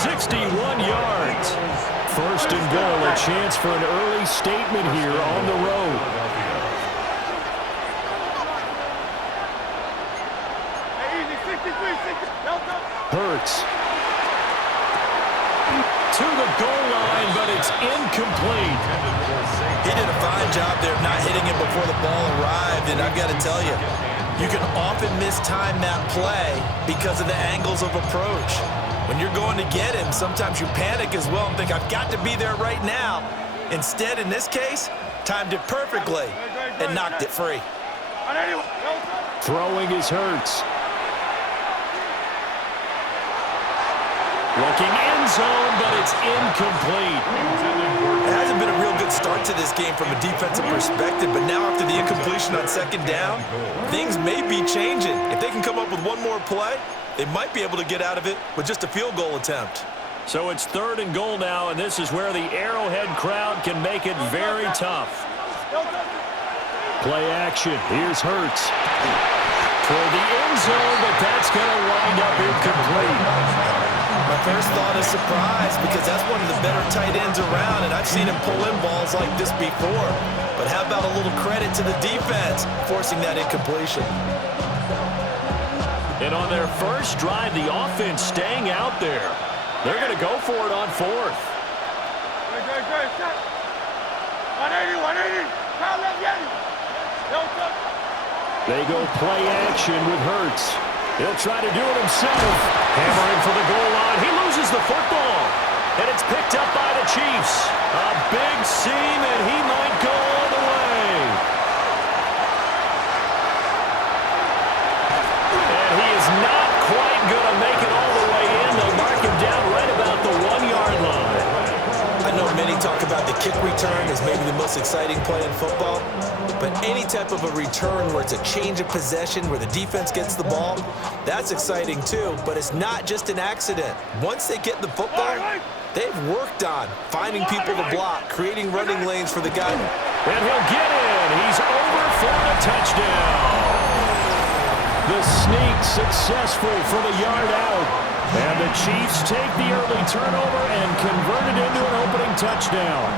61 yards. First and goal, a chance for an early statement here on the road. Hurts. To the goal line, but it's incomplete. He did a fine job there of not hitting him before the ball arrived, and I've got to tell you, you can often mistime that play because of the angles of approach. When you're going to get him, sometimes you panic as well and think, I've got to be there right now. Instead, in this case, timed it perfectly and knocked it free. Throwing is Hurts. Looking end zone, but it's incomplete. It hasn't been a real good start to this game from a defensive perspective, but now after the incompletion on second down, things may be changing. If they can come up with one more play, they might be able to get out of it with just a field goal attempt. So it's third and goal now, and this is where the Arrowhead crowd can make it very tough. Play action. Here's Hurts. Toward the end zone, but that's going to wind up incomplete. My first thought is surprise because that's one of the better tight ends around, and I've seen him pull in balls like this before. But how about a little credit to the defense forcing that incompletion? And on their first drive, the offense staying out there. They're going to go for it on fourth. They go play action with Hurts. He'll try to do it himself. Hammering for the goal line. He loses the football. And it's picked up by the Chiefs. A big seam, and he might go all the way. And he is not quite going to make it all the way in. They'll mark him down right about the 1-yard line. I know many talk about the kick return as maybe the most exciting play in football, but any type of a return where it's a change of possession, where the defense gets the ball, that's exciting too, but it's not just an accident. Once they get the football, they've worked on finding people to block, creating running lanes for the guy. And he'll get in. He's over for a touchdown. The sneak successful for the yard out. And the Chiefs take the early turnover and convert it into an opening touchdown.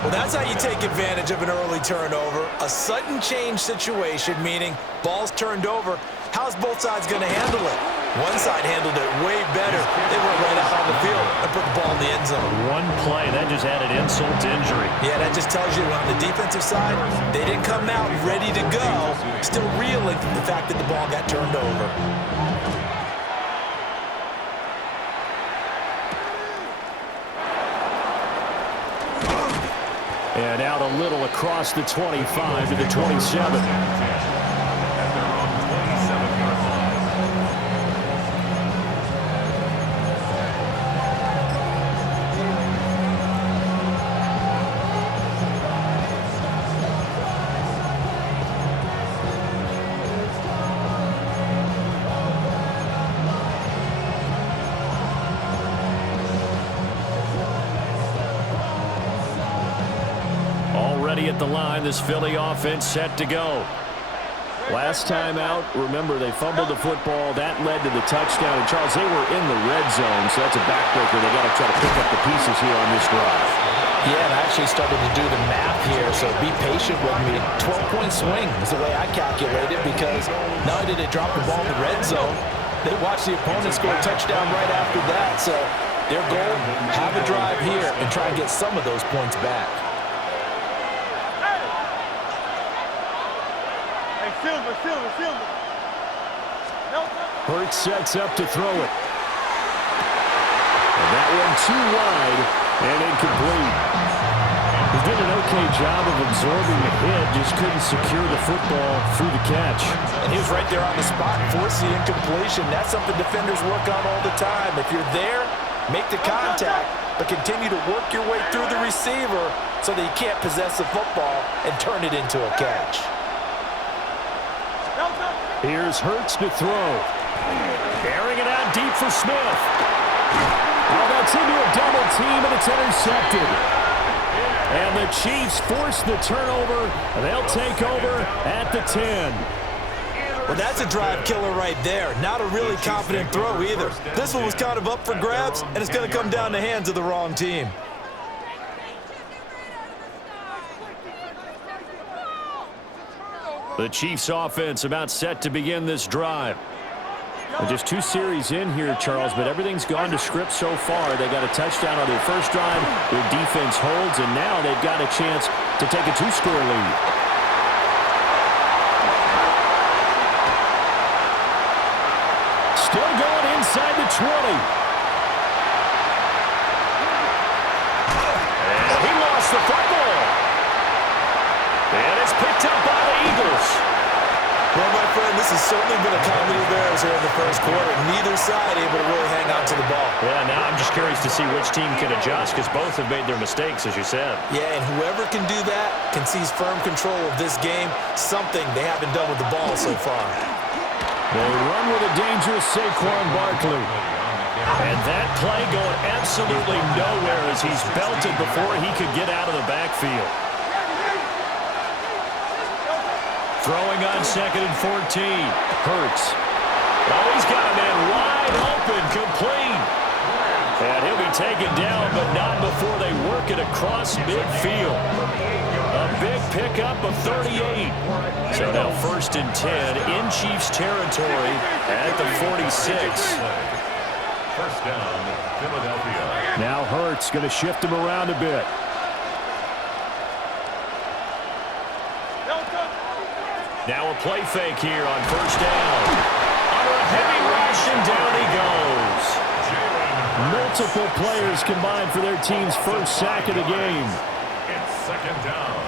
Well, that's how you take advantage of an early turnover. A sudden change situation, meaning ball's turned over. How's both sides going to handle it? One side handled it way better. They went right out on the field and put the ball in the end zone. One play, that just added insult to injury. Yeah, that just tells you on the defensive side, they didn't come out ready to go, still reeling from the fact that the ball got turned over. And out a little across the 25 to the 27. At the line, this Philly offense set to go. Last time out, remember, they fumbled the football. That led to the touchdown. And, Charles, they were in the red zone, so that's a backbreaker. They got to try to pick up the pieces here on this drive. Yeah, and I actually started to do the math here, so be patient with me. 12-point swing is the way I calculated because not only did they drop the ball in the red zone, they watched the opponent score a touchdown right after that. So their goal, have a drive here and try and get some of those points back. Hurts sets up to throw it. And that one too wide and incomplete. He did an okay job of absorbing the hit, just couldn't secure the football through the catch. And he was right there on the spot, forced the incompletion. That's something defenders work on all the time. If you're there, make the contact, but continue to work your way through the receiver so that you can't possess the football and turn it into a catch. Here's Hurts to throw. Airing it out deep for Smith. Oh, that's into a double team, and it's intercepted. And the Chiefs force the turnover. They'll take over at the 10. Well, that's a drive killer right there. Not a really confident throw either. This one was kind of up for grabs, and it's going to come down the hands of the wrong team. The Chiefs offense about set to begin this drive. Well, just 2 series in here, Charles, but everything's gone to script so far. They got a touchdown on their first drive. Their defense holds, and now they've got a chance to take a 2-score lead. Still going inside the 20. And he lost the football. And it's picked up by the Eagles. Well, my friend, this has certainly been a comedy of errors here in the first quarter. Neither side able to really hang on to the ball. Yeah, now I'm just curious to see which team can adjust because both have made their mistakes, as you said. Yeah, and whoever can do that can seize firm control of this game, something they haven't done with the ball so far. They run with a dangerous Saquon Barkley. And that play going absolutely nowhere as he's belted before he could get out of the backfield. Throwing on 2nd and 14. Hurts. Oh, he's got a man wide open, complete. And he'll be taken down, but not before they work it across midfield. A big pickup of 38. So now 1st and 10 in Chiefs territory at the 46. First down, Philadelphia. Now Hurts going to shift him around a bit. Now a play fake here on 1st down. Under a heavy rush, and down he goes. Multiple players combined for their team's first sack of the game. It's 2nd down.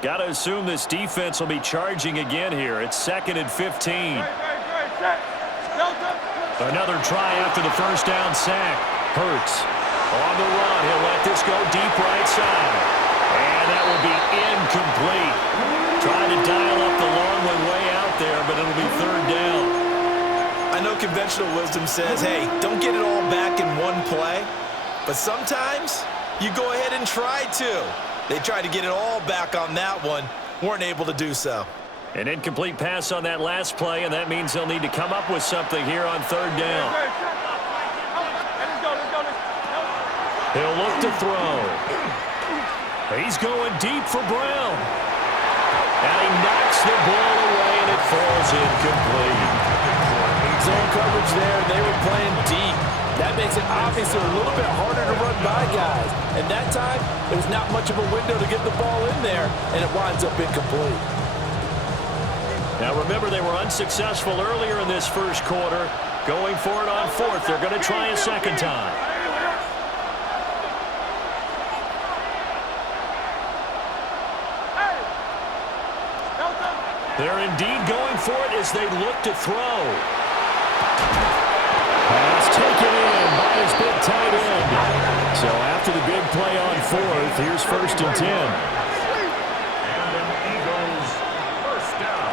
Got to assume this defense will be charging again here. It's 2nd and 15. Another try after the first down sack. Hurts on the run. He'll let this go deep right side. And that will be incomplete. Trying to dial up the long one way out there, but it'll be 3rd down. I know conventional wisdom says, hey, don't get it all back in one play. But sometimes you go ahead and try to. They tried to get it all back on that one. Weren't able to do so. An incomplete pass on that last play, and that means they'll need to come up with something here on 3rd down. He'll look to throw. He's going deep for Brown. And he knocks the ball away, and it falls incomplete. Zone coverage there. They were playing deep. That makes it obviously a little bit harder to run by guys. And that time, there was not much of a window to get the ball in there, and it winds up incomplete. Now remember, they were unsuccessful earlier in this first quarter. Going for it on 4th. They're going to try a 2nd time. They're indeed going for it as they look to throw. Pass taken in by his big tight end. So after the big play on 4th, here's 1st and 10. And an Eagles first down.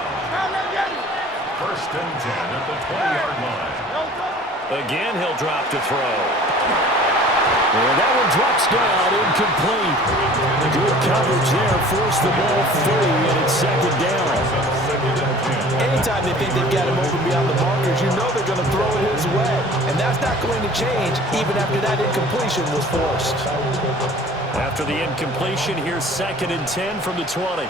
1st and 10 at the 20-yard line. Again, he'll drop to throw. And that one drops down, incomplete. Good coverage there, forced the ball free, and it's 2nd down. Anytime they think they've got him open beyond the markers, you know they're going to throw it his way. And that's not going to change even after that incompletion was forced. After the incompletion, here's 2nd and 10 from the 20.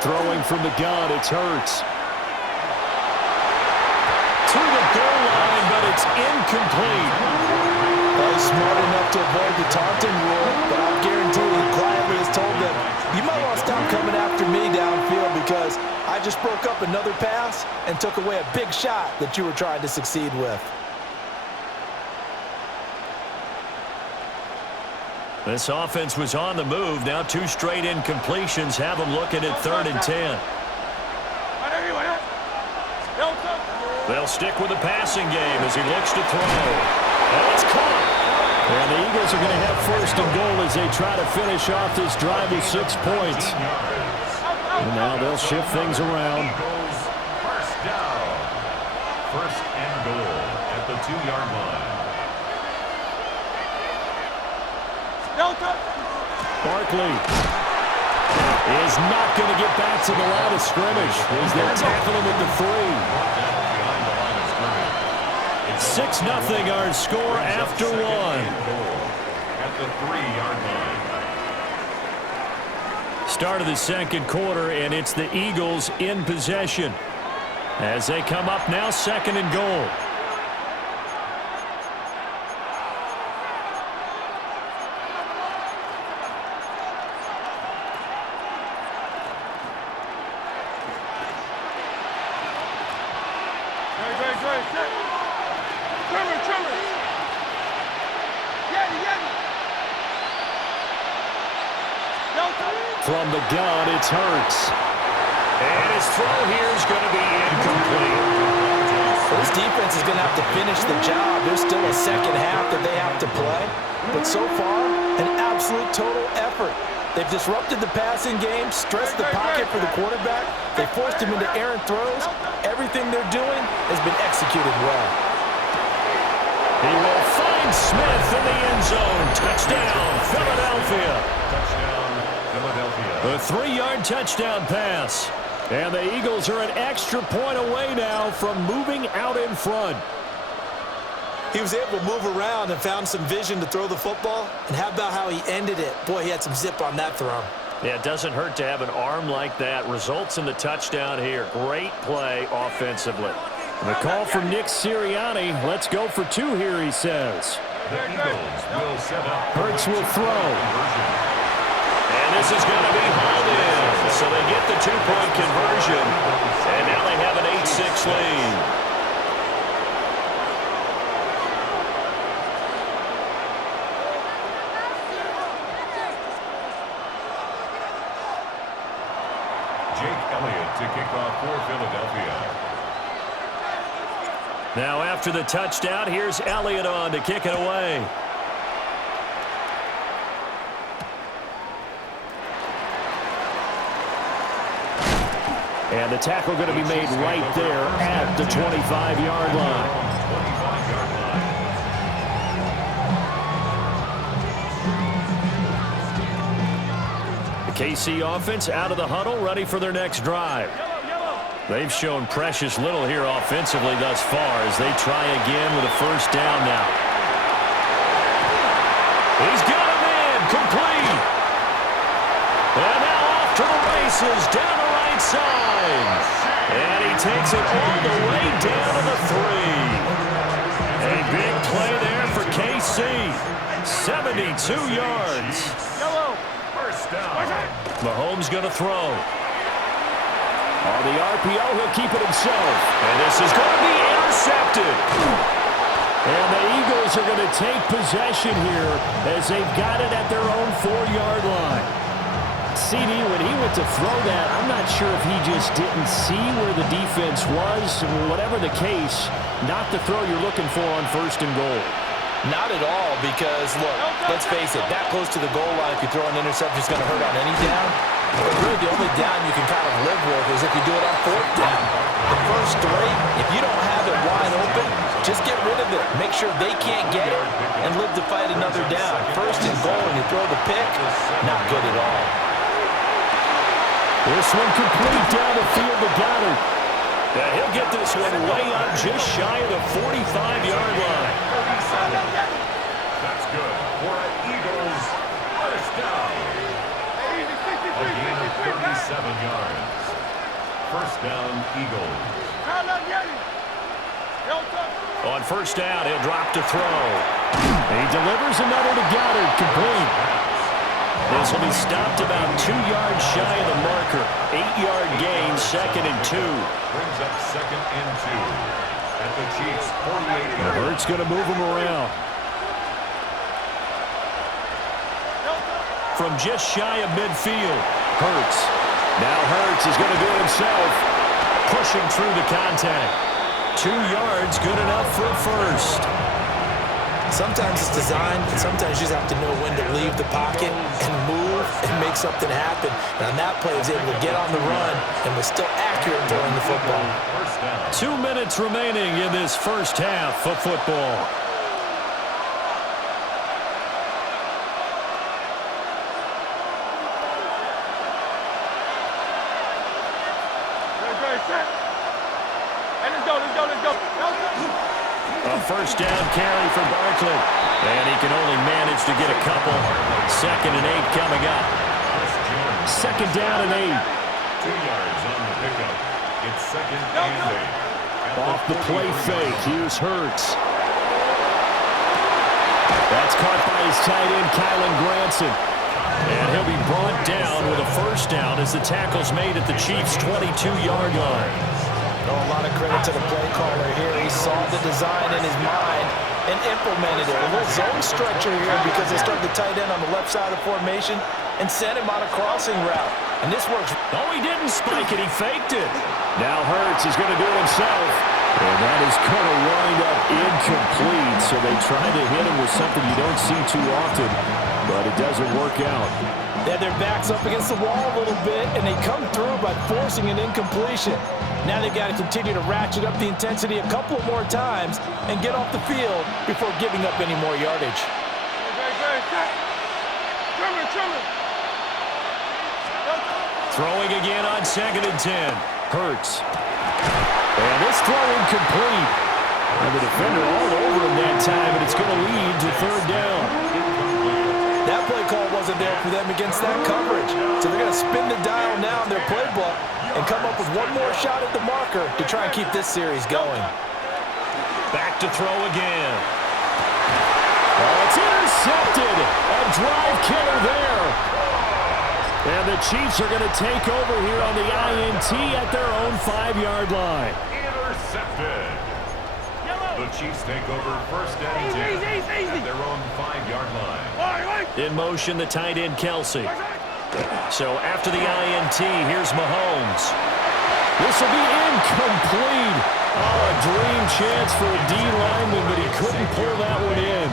Throwing from the gun, it's Hurts. To the goal line, but it's incomplete. Well, he's smart enough to avoid the taunting rule, but I'll guarantee he quietly has told them, you might want to stop coming after me downfield because I just broke up another pass and took away a big shot that you were trying to succeed with. This offense was on the move. Now 2 straight incompletions have them looking at 3rd and 10. They'll stick with the passing game as he looks to throw. And it's caught. And the Eagles are going to have first and goal as they try to finish off this drive with 6 points. And now they'll shift things around. First down. First and goal at the 2-yard line. Barkley is not going to get back to the line of scrimmage as they'll tackle him at the 3. 6-0 our score after 1. At the 3-yard line. Start of the second quarter, and it's the Eagles in possession as they come up now, second and goal. From the gun, it's Hurts. And his throw here is going to be incomplete. Well, this defense is going to have to finish the job. There's still a second half that they have to play. But so far, an absolute total effort. They've disrupted the passing game, stressed the pocket for the quarterback. They forced him into errant throws. Everything they're doing has been executed well. He will find Smith in the end zone. Touchdown, Philadelphia. Touchdown, Philadelphia. A 3-yard touchdown pass. And the Eagles are an extra point away now from moving out in front. He was able to move around and found some vision to throw the football. And how about how he ended it? Boy, he had some zip on that throw. Yeah, it doesn't hurt to have an arm like that. Results in the touchdown here. Great play offensively. The call from Nick Sirianni. Let's go for 2 here, he says. The Eagles will set up. Hurts will throw. And this is going to be hauled in. So they get the 2-point conversion. And now they have an 8-6 lead. Jake Elliott to kick off for Philadelphia. Now after the touchdown, here's Elliott on to kick it away. And the tackle going to be made right there at the 25-yard line. 25-yard line. The KC offense out of the huddle, ready for their next drive. They've shown precious little here offensively thus far as they try again with a first down now. He's got him in, complete. And now off to the races, down the right side. And he takes it all the way down to the 3. A big play there for KC. 72 yards. First down. Mahomes going to throw. On the RPO, he'll keep it himself. And this is going to be intercepted. And the Eagles are going to take possession here as they've got it at their own 4-yard line. CD, when he went to throw that, I'm not sure if he just didn't see where the defense was. Whatever the case, not the throw you're looking for on first and goal. Not at all, because, look, let's face it, that close to the goal line, if you throw an interception, it's going to hurt on any down. But really, the only down you can kind of live with is if you do it on 4th down. The first 3, if you don't have it wide open, just get rid of it. Make sure they can't get it and live to fight another down. First and goal, and you throw the pick, not good at all. This one complete down the field to Goddard. Yeah, he'll get this one way up just shy of the 45-yard line. That's good for an Eagles first down. A gain of 37 yards. First down, Eagles. On first down, he'll drop to throw. He delivers another to Goddard, complete. This will be stopped about 2 yards shy of the marker. 8-yard gain, 2nd and 2. Brings up 2nd and 2 at the Chiefs' 48-yard line. Hurts going to move him around. From just shy of midfield, Hurts. Now Hurts is going to do it himself. pushing through the contact. 2 yards, good enough for a first. Sometimes it's designed, and sometimes you just have to know when to leave the pocket and move and make something happen. And on that play, he was able to get on the run and was still accurate throwing the football. 2 minutes remaining in this first half of football. A first down carry for Barkley. And he can only manage to get a couple. 2nd and 8 coming up. 2nd down and 8. 2 yards on the pickup. It's 2nd and 8. Off the play fake. Here's Hurts. That's caught by his tight end, Kylan Granson. And he'll be brought down with a first down as the tackle's made at the Chiefs' 22-yard line. Oh, a lot of credit to the play caller here. He saw the design in his mind and implemented it. A little zone structure here because they started the tight end on the left side of the formation and sent him on a crossing route. And this works. Oh, he didn't spike it. He faked it. Now Hurts is going to do it himself. And that is going to wind up incomplete. So they try to hit him with something you don't see too often, but it doesn't work out. They had their backs up against the wall a little bit, and they come through by forcing an incompletion. Now they've got to continue to ratchet up the intensity a couple more times and get off the field before giving up any more yardage. Throwing again on 2nd and 10. Hurts. And this throw incomplete. And the defender all over him that time, and it's going to lead to 3rd down. That play call wasn't there for them against that coverage. So they're going to spin the dial now in their playbook and come up with one more shot at the marker to try and keep this series going. Back to throw again. Oh, it's intercepted. A drive killer there. And the Chiefs are going to take over here on the INT at their own 5-yard line. Intercepted. The Chiefs take over 1st and 10 at their own 5-yard line. In motion, the tight end, Kelsey. So after the INT, here's Mahomes. This will be incomplete. Oh, a dream chance for a D lineman, but he couldn't pull that one in.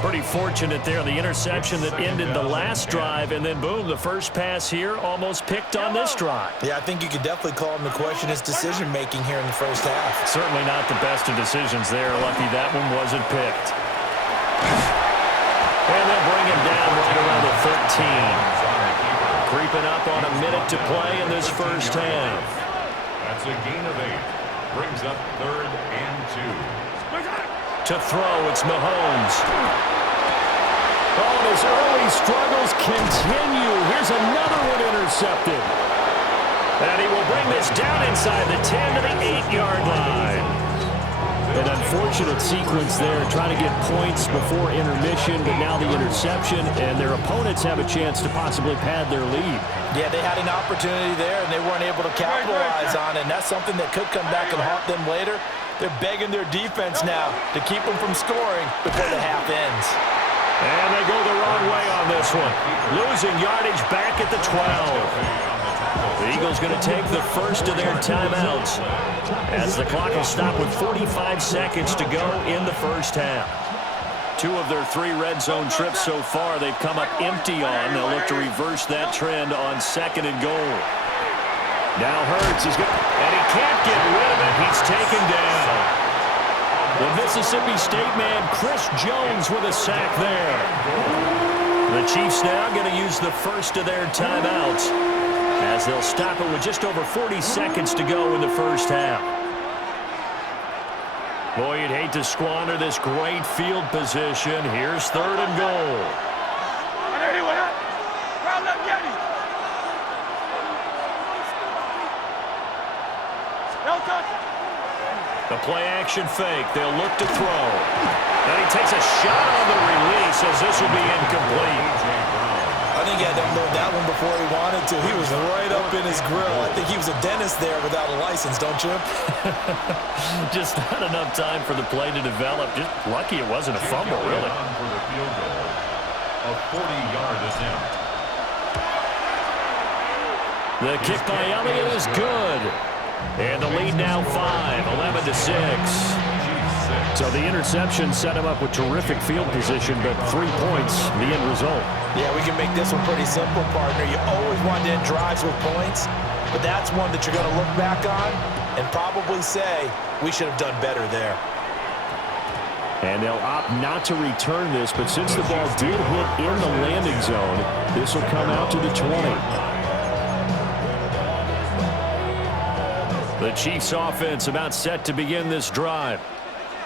Pretty fortunate there, the interception that ended the last drive, and then boom, the first pass here almost picked on this drive. Yeah, I think you could definitely call him to question his decision-making here in the first half. Certainly not the best of decisions there. Lucky that one wasn't picked. And they'll bring him down right around the 13. Creeping up on a minute to play in this first half. That's a gain of 8. Brings up 3rd and 2. To throw, it's Mahomes. Oh, and his early struggles continue. Here's another one intercepted. And he will bring this down inside the 10 to the 8-yard line. An unfortunate sequence there, trying to get points before intermission, but now the interception, and their opponents have a chance to possibly pad their lead. Yeah, they had an opportunity there, and they weren't able to capitalize on it, and that's something that could come back and haunt them later. They're begging their defense now to keep them from scoring before the half ends. And they go the wrong way on this one. Losing yardage back at the 12. The Eagles going to take the first of their timeouts as the clock will stop with 45 seconds to go in the first half. 2 of their 3 red zone trips so far they've come up empty on. They'll look to reverse that trend on 2nd and goal. Now Hurts is going to, and he can't get rid of it. He's taken down. The Mississippi State man, Chris Jones, with a sack there. The Chiefs now going to use the first of their timeouts as they'll stop it with just over 40 seconds to go in the first half. Boy, you'd hate to squander this great field position. Here's 3rd and goal. The play-action fake. They'll look to throw. And he takes a shot on the release as this will be incomplete. I think he had to unload that one before he wanted to. He was right up in his grill. I think he was a dentist there without a license, don't you? Just not enough time for the play to develop. Just lucky it wasn't a fumble, really. For the field goal, a 40-yard attempt. The kick by Elliott is good. And the lead now 11-6. So the interception set him up with terrific field position, but 3 points, the end result. Yeah, we can make this one pretty simple, partner. You always want to end drives with points, but that's one that you're going to look back on and probably say, we should have done better there. And they'll opt not to return this, but since the ball did hit in the landing zone, this will come out to the 20. The Chiefs offense about set to begin this drive.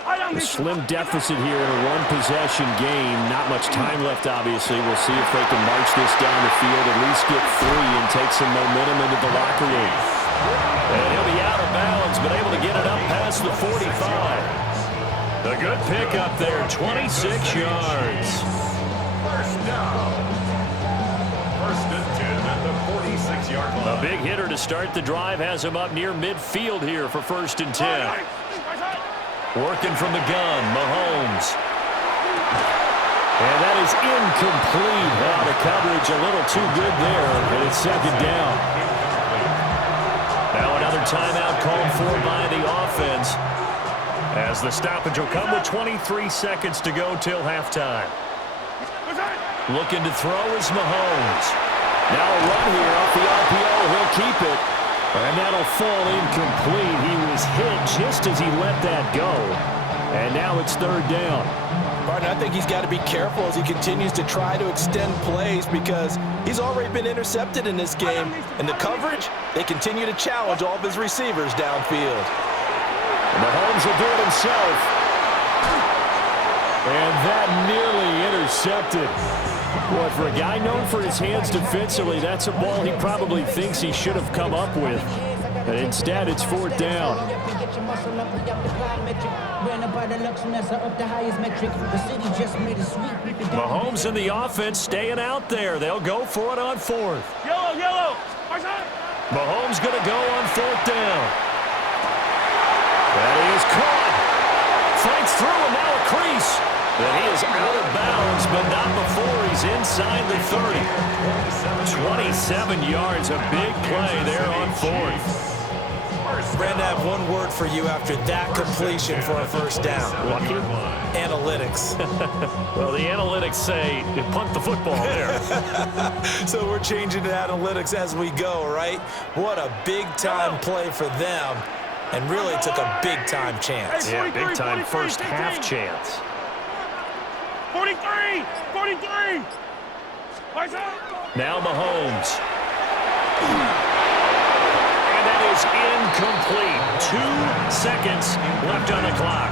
A slim deficit here in a one-possession game. Not much time left, obviously. We'll see if they can march this down the field, at least get 3 and take some momentum into the locker room. And he'll be out of bounds, but able to get it up past the 45. A good pick up there, 26 yards. First down. First and 10 at the 46-yard line. A big hitter to start the drive has him up near midfield here for first and 10. Working from the gun, Mahomes. And that is incomplete. Wow, the coverage a little too good there, and it's second down. Now another timeout called for by the offense, as the stoppage will come with 23 seconds to go till halftime. Looking to throw is Mahomes. Now a run here off the RPO. He'll keep it. And that'll fall incomplete. He was hit just as he let that go. And now it's third down. Martin, I think he's got to be careful as he continues to try to extend plays because he's already been intercepted in this game. And the coverage, they continue to challenge all of his receivers downfield. And Mahomes will do it himself. And that nearly intercepted. Boy, for a guy known for his hands defensively, that's a ball he probably thinks he should have come up with. But instead, it's fourth down. Mahomes and the offense staying out there. They'll go for it on fourth. Yellow. Mahomes going to go on fourth down. That is caught. Fights through and now a crease. But he is out of bounds, but not before he's inside the 30. 27 yards, a big play there on fourth. Brandon, I have one word for you after that completion for a first down. Lucky? Analytics. Well, the analytics say you punt the football there. So we're changing to analytics as we go, right? What a big-time play for them, and really took a big-time chance. Yeah, big-time first half chance. 43! Now Mahomes. And that is incomplete. 2 seconds left on the clock.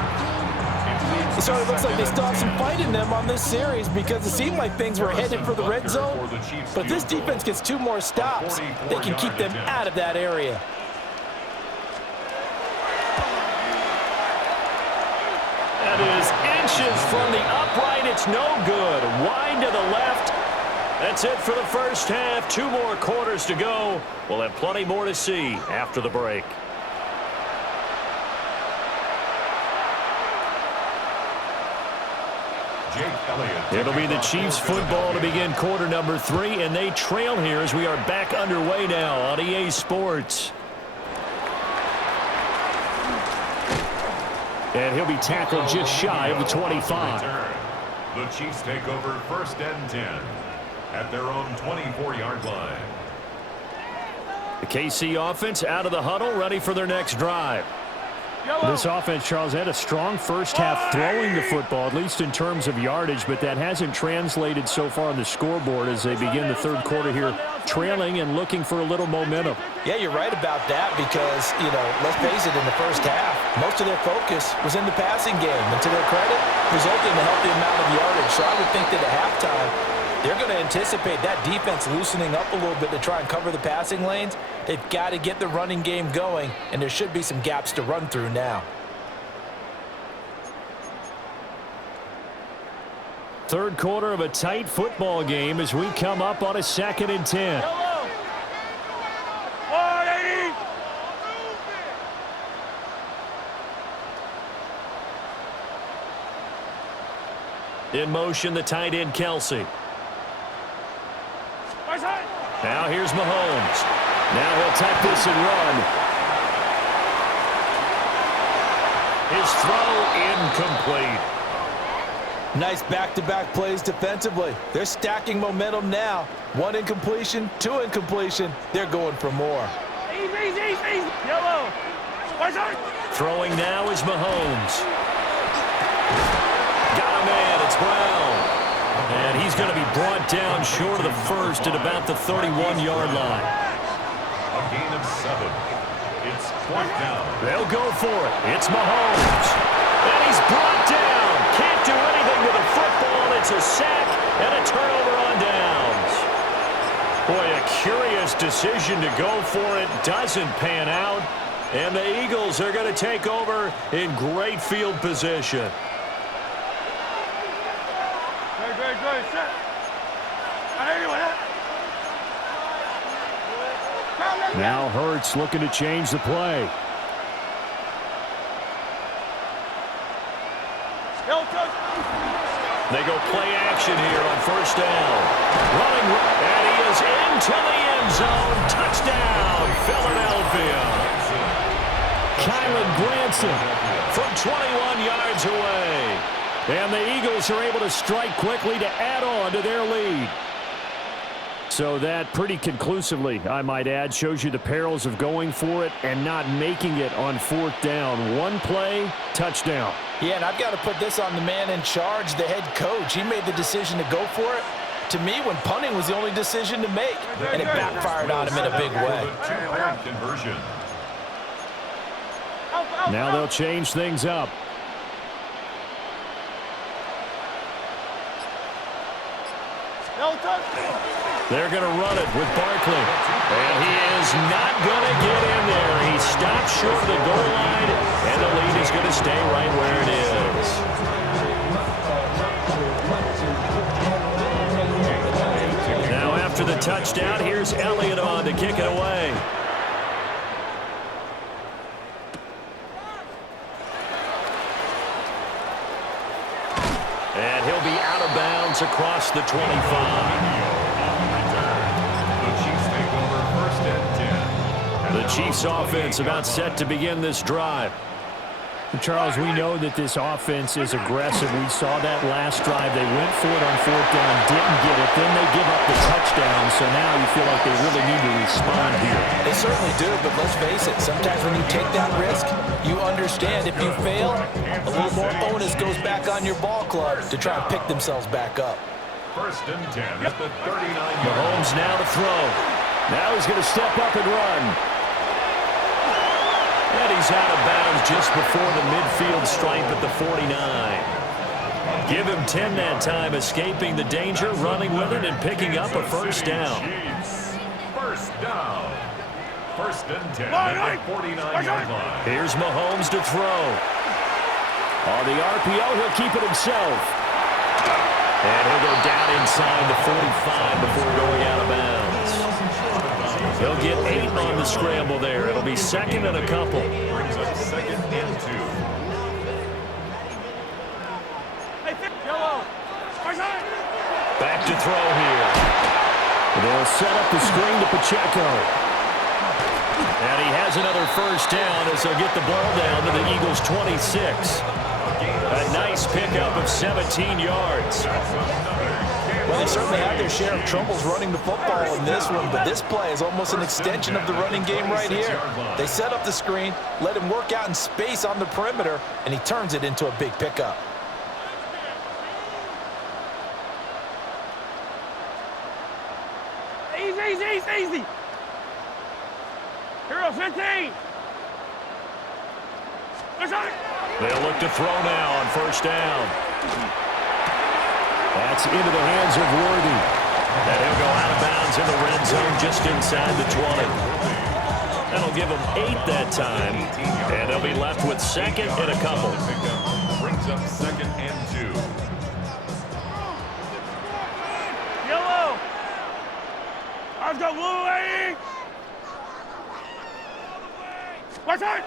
So it looks like they still have some fight in them on this series because it seemed like things were headed for the red zone. But if this defense gets 2 more stops, they can keep them out of that area. That is inches from the upright. It's no good. Wide to the left. That's it for the first half. 2 more quarters to go. We'll have plenty more to see after the break. It'll be the Chiefs football to begin quarter number 3, and they trail here as we are back underway now on EA Sports. And he'll be tackled just shy of the 25. The Chiefs take over first and 10 at their own 24-yard line. The KC offense out of the huddle, ready for their next drive. This offense, Charles, had a strong first half throwing the football, at least in terms of yardage, but that hasn't translated so far on the scoreboard as they begin the third quarter here, trailing and looking for a little momentum. Yeah, you're right about that because, let's face it, in the first half, most of their focus was in the passing game. And to their credit, resulting in a healthy amount of yardage. So I would think that at halftime, they're going to anticipate that defense loosening up a little bit to try and cover the passing lanes. They've got to get the running game going, and there should be some gaps to run through now. Third quarter of a tight football game as we come up on a 2nd and 10. In motion, the tight end, Kelsey. Now here's Mahomes. Now he'll tap this and run. His throw incomplete. Nice back-to-back plays defensively. They're stacking momentum now. 1 incompletion, 2 incompletion. They're going for more. Easy. Yellow. Throwing now is Mahomes. Got a man. It's Brown. And he's going to be brought down short of the first at about the 31-yard line. A gain of 7. It's 4th down. They'll go for it. It's Mahomes. And he's brought down. Can't do anything with the football. It's a sack and a turnover on downs. Boy, a curious decision to go for it. Doesn't pan out. And the Eagles are going to take over in great field position. Good. Set. Now Hurts looking to change the play. They go play action here on 1st down. Running, and he is into the end zone. Touchdown, Philadelphia. Kylan Granson from 21 yards away. And the Eagles are able to strike quickly to add on to their lead. So that pretty conclusively, I might add, shows you the perils of going for it and not making it on 4th down. 1 play, touchdown. Yeah, and I've got to put this on the man in charge, the head coach. He made the decision to go for it. To me, when punting was the only decision to make, and it backfired on him in a big way. Two-point conversion. Now they'll change things up. They're going to run it with Barkley. And he is not going to get in there. He stopped short of the goal line, and the lead is going to stay right where it is. Now after the touchdown, here's Elliott on to kick it away. And he'll be out of bounds across the 25. The Chiefs offense about set to begin this drive. Charles, we know that this offense is aggressive. We saw that last drive. They went for it on 4th down, didn't get it. Then they give up the touchdown. So now you feel like they really need to respond here. They certainly do, but let's face it. Sometimes when you take that risk, you understand if you fail, a little more onus goes back on your ball club to try and pick themselves back up. 1st and 10 at the 39-yard line. Mahomes now to throw. Now he's going to step up and run. And he's out of bounds just before the midfield stripe at the 49. Give him 10 that time, escaping the danger, running with it, and picking up a 1st down. 1st down. 1st and 10 at the 49-yard line. Here's Mahomes to throw. On the RPO, he'll keep it himself. And he'll go down inside the 45 before going out of bounds. He'll get 8 on the scramble there. It'll be 2nd and a couple. Brings up 2nd and 2. Back to throw here. They'll set up the screen to Pacheco. And he has another 1st down as they'll get the ball down to the Eagles' 26. A nice pickup of 17 yards. Well, they certainly had their share of troubles running the football in this one, but this play is almost an extension of the running game right here. They set up the screen, let him work out in space on the perimeter, and he turns it into a big pickup. Easy. Hero 15. They'll look to throw now on 1st down. That's into the hands of Worthy. And he'll go out of bounds in the red zone just inside the 20. That'll give them 8 that time. And they'll be left with 2nd and a couple. Brings up 2nd and 2. Yellow. Let's go, blue lady. Watch out.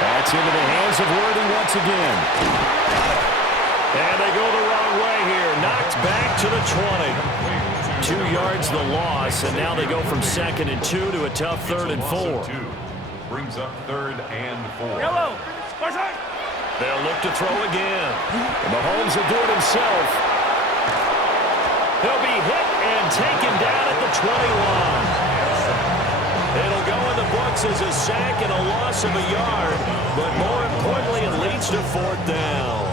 That's into the hands of Worthy once again. And they go the wrong way here. Knocked back to the 20. 2 yards the loss, and now they go from 2nd and 2 to a tough 3rd and 4. brings up 3rd and 4. Yellow. Watch out. They'll look to throw again. And Mahomes will do it himself. He'll be hit and taken down at the 21. It'll go in the books as a sack and a loss of a yard, but more importantly, it leads to 4th down.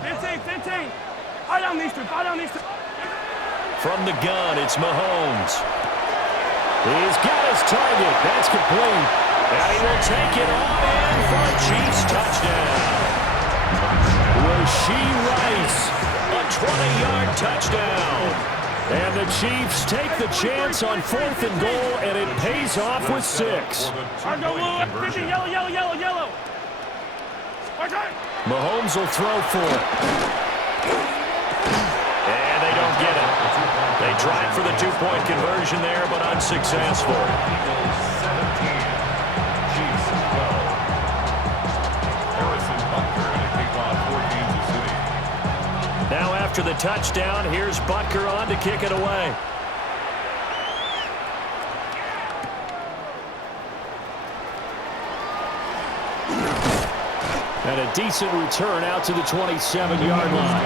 15. Fall down these two. From the gun, it's Mahomes. He's got his target. That's complete. And he will take it on in for a Chiefs touchdown. Rashee Rice, a 20-yard touchdown. And the Chiefs take the chance on 4th and goal, and it pays off with 6. I go blue. 15. Yellow. Watch out. Mahomes will throw for it. And they don't get it. They tried for the 2-point conversion there, but unsuccessful. Eagles 17, Chiefs 12. Harrison Butker going to kick off for Kansas City. Now after the touchdown, here's Butker on to kick it away. And a decent return out to the 27-yard line.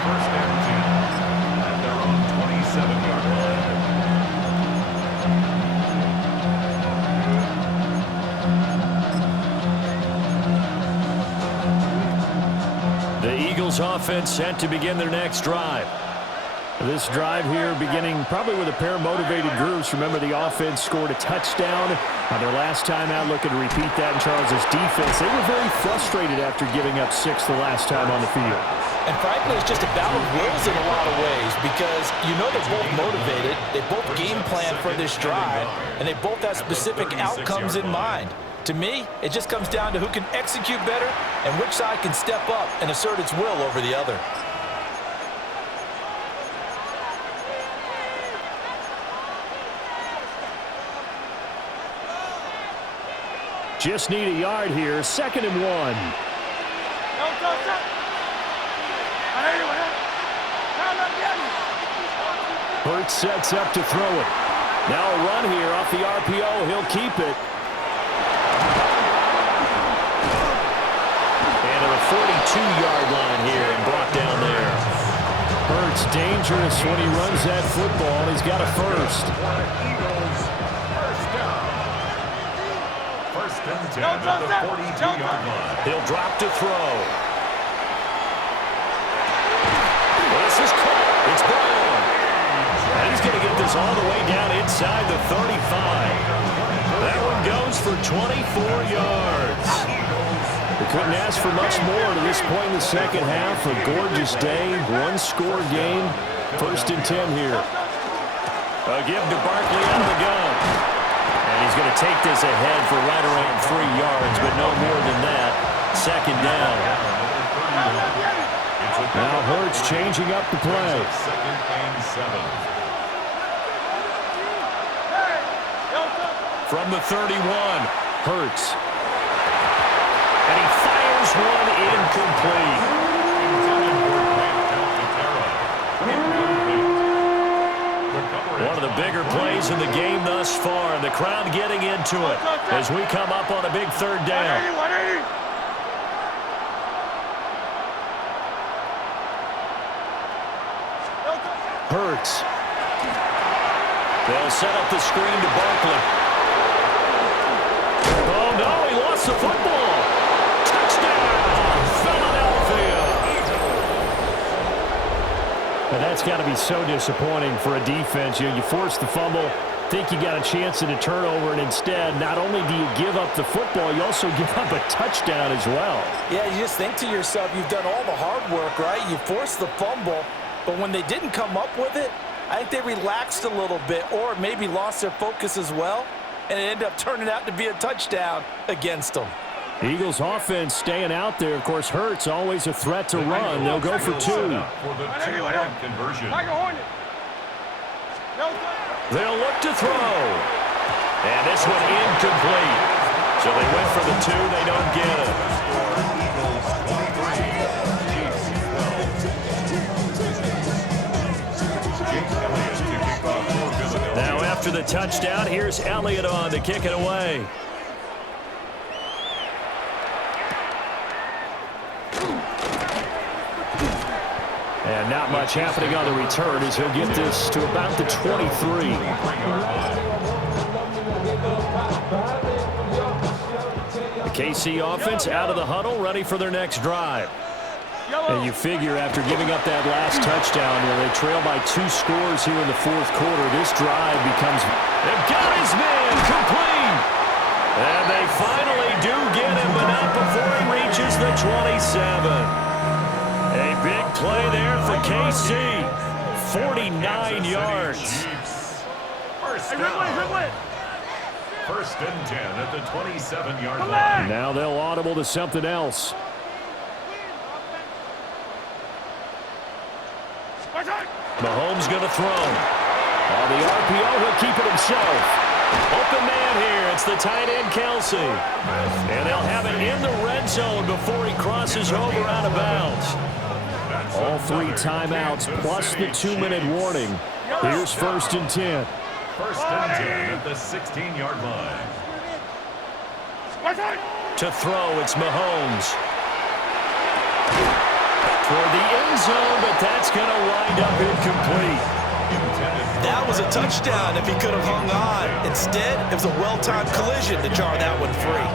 First and 10 at their own 27-yard line. The Eagles offense set to begin their next drive. This drive here beginning probably with a pair of motivated groups. Remember, the offense scored a touchdown on their last time out. Looking to repeat that in Charles's defense. They were very frustrated after giving up 6 the last time on the field. And frankly, it's just a battle of wills in a lot of ways because you know they're both motivated. They both game plan for this drive, and they both have specific outcomes in mind. To me, it just comes down to who can execute better and which side can step up and assert its will over the other. Just need a yard here. 2nd and 1. Hurts sets up to throw it. Now a run here off the RPO. He'll keep it. And to the 42-yard line here and brought down there. Hurts dangerous when he runs that football. He's got a first. Eagles, first down. First and 10 at the 42-yard line. He'll drop to throw. This is caught. It's Brown. And he's going to get this all the way down inside the 35. That one goes for 24 yards. They couldn't ask for much more to this point in the second half. A gorgeous day, one-score game. 1st and 10 here. A give to Barkley out of the gun. And he's going to take this ahead for right around 3 yards, but no more than that. 2nd down. Now Hurts changing up the play. 2nd and 7. From the 31, Hurts. And he fires one incomplete. One of the bigger plays in the game thus far, and the crowd getting into it as we come up on a big 3rd down. Hurts. They'll set up the screen to Barkley. Oh, no, he lost the football. Touchdown, Philadelphia. And that's got to be so disappointing for a defense. You force the fumble, think you got a chance at a turnover, and instead, not only do you give up the football, you also give up a touchdown as well. Yeah, you just think to yourself, you've done all the hard work, right? You forced the fumble, but when they didn't come up with it, I think they relaxed a little bit or maybe lost their focus as well, and it ended up turning out to be a touchdown against them. Eagles offense staying out there. Of course, Hurts always a threat to run. They'll go for 2. For the 2-point conversion. They'll look to throw. And this one incomplete. So they went for the 2. They don't get it. Eagles 23, Chiefs 12. Jake Elliott to kick off for Philadelphia. Now after the touchdown. Here's Elliott on to kick it away. And not much happening on the return as he'll get this to about the 23. The KC offense out of the huddle, ready for their next drive. And you figure after giving up that last touchdown, they trail by 2 scores here in the fourth quarter. This drive becomes... They've got his man complete! And they finally do get him, but not before he reaches the 27. A big play there for KC. 49 yards. First down. First and 10 at the 27-yard line. Now they'll audible to something else. Mahomes going to throw. On the RPO, he'll keep it himself. Open man here. It's the tight end, Kelsey. And they'll have it in the red zone before he crosses over out of bounds. All 3 timeouts plus the 2-minute warning. Here's first and 10. First and 10 at the 16-yard line. To throw, it's Mahomes. Toward the end zone, but that's going to wind up incomplete. That was a touchdown if he could have hung on. Instead, it was a well-timed collision to jar that one free.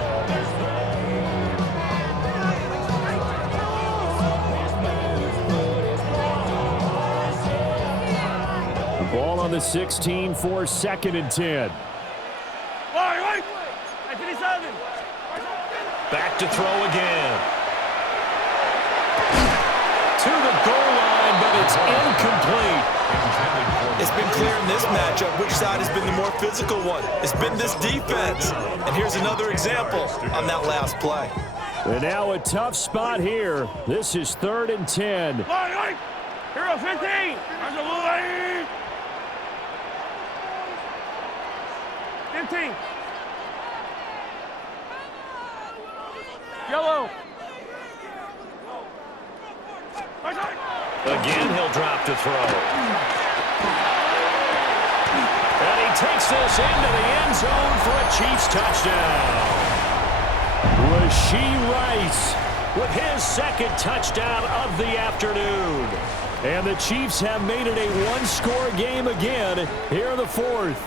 The ball on the 16 for second and 10. Back to throw again. To the goal line, but it's incomplete. It's been clear in this matchup which side has been the more physical one. It's been this defense. And here's another example on that last play. And now a tough spot here. This is third and 10. Hero 15. 15. Yellow. Again, he'll drop to throw. And he takes this into the end zone for a Chiefs touchdown. Rashee Rice with his second touchdown of the afternoon. And the Chiefs have made it a one-score game again here in the fourth.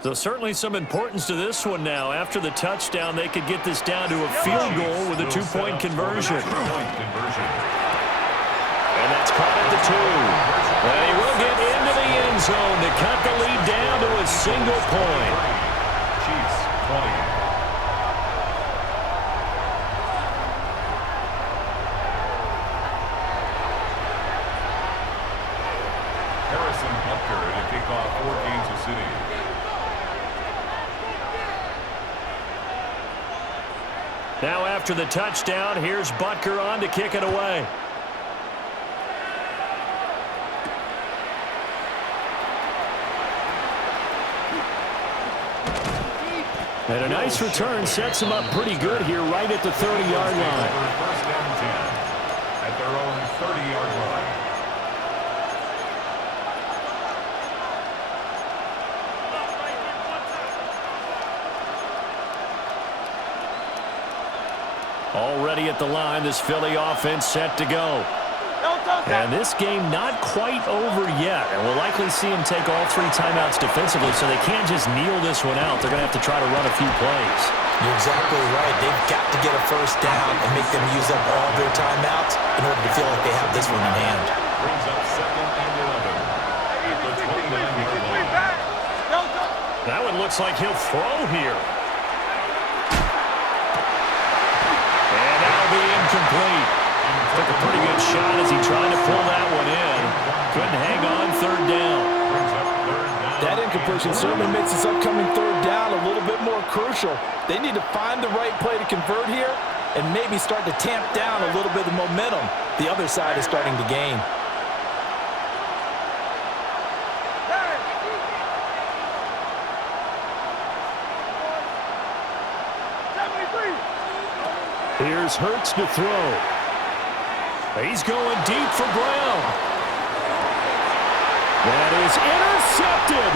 So certainly some importance to this one now. After the touchdown, they could get this down to a field goal with a 2-point conversion. And that's caught at the 2. And he will get into the end zone to cut the lead down to a single point. Chiefs 20. Harrison Butker to kick off for Kansas City. Now after the touchdown, here's Butker on to kick it away. And a nice return sets him up pretty good here right at the 30-yard line. First down 10 at their own 30-yard line. Already at the line, this Philly offense set to go. And this game not quite over yet. And we'll likely see him take all 3 timeouts defensively, so they can't just kneel this one out. They're going to have to try to run a few plays. You're exactly right. They've got to get a first down and make them use up all their timeouts in order to feel like they have this one in hand. Brings up second and 11 at the 29-yard line. That one looks like he'll throw here. And that'll be incomplete. Took a pretty good shot as he tried to pull that one in. Couldn't hang on third down. That incompletion certainly makes this upcoming third down a little bit more crucial. They need to find the right play to convert here and maybe start to tamp down a little bit of momentum the other side is starting to gain. Here's Hurts to throw. He's going deep for Brown. That is intercepted.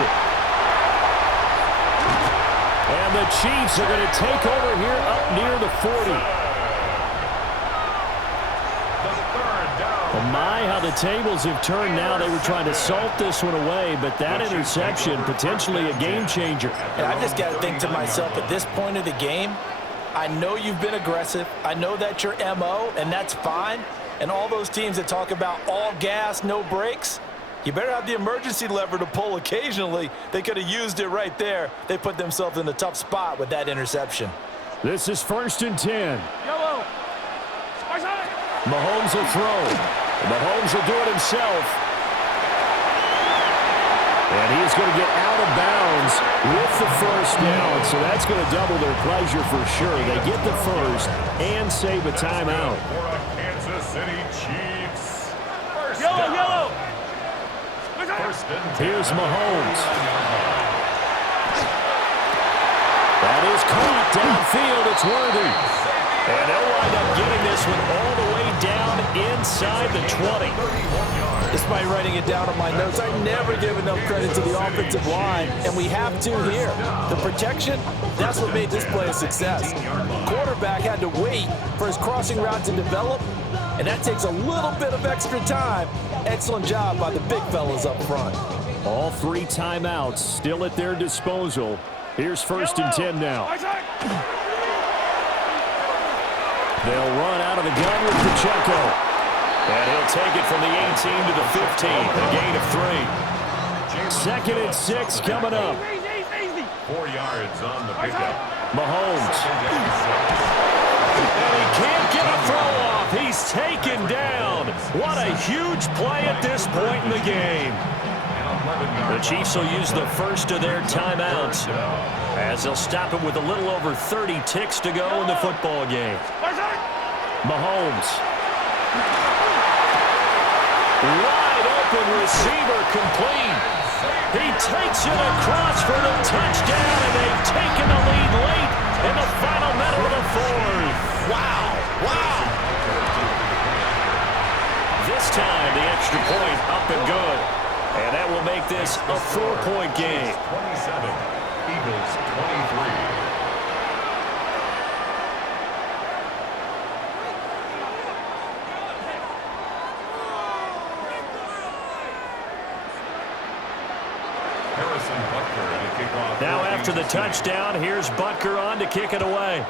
And the Chiefs are going to take over here up near the 40. My, how the tables have turned now. They were trying to salt this one away, but that interception, potentially a game changer. And I just got to think to myself, at this point of the game, I know you've been aggressive. I know that's your MO, and that's fine. And all those teams that talk about all gas, no brakes, you better have the emergency lever to pull occasionally. They could have used it right there. They put themselves in a tough spot with that interception. This is 1st and 10. Yellow. Mahomes will throw. Mahomes will do it himself. And he is going to get out of bounds with the first down. So that's going to double their pleasure for sure. They get the first and save a timeout. For a Kansas City Chiefs. Yellow. First and 10. Here's Mahomes. That is caught downfield. It's Worthy. And they'll wind up getting this one all the way down inside the 20. Despite writing it down on my notes, I never give enough credit to the offensive line, and we have to here. The protection, that's what made this play a success. Quarterback had to wait for his crossing route to develop, and that takes a little bit of extra time. Excellent job by the big fellas up front. All 3 timeouts still at their disposal. Here's 1st and 10 now. They'll run out of the gun with Pacheco. And he'll take it from the 18 to the 15. A gain of 3. 2nd and 6 coming up. 4 yards on the pickup. Mahomes. And he can't get a throw off. He's taken down. What a huge play at this point in the game. The Chiefs will use the first of their timeouts as they'll stop it with a little over 30 ticks to go in the football game. Mahomes. Wide open receiver complete. He takes it across for the touchdown, and they've taken the lead late in the final minute of the 4th. Wow. This time, the extra point up and good. And that will make this a 4-point game. 27, Eagles 23. Now after the touchdown, here's Butker on to kick it away.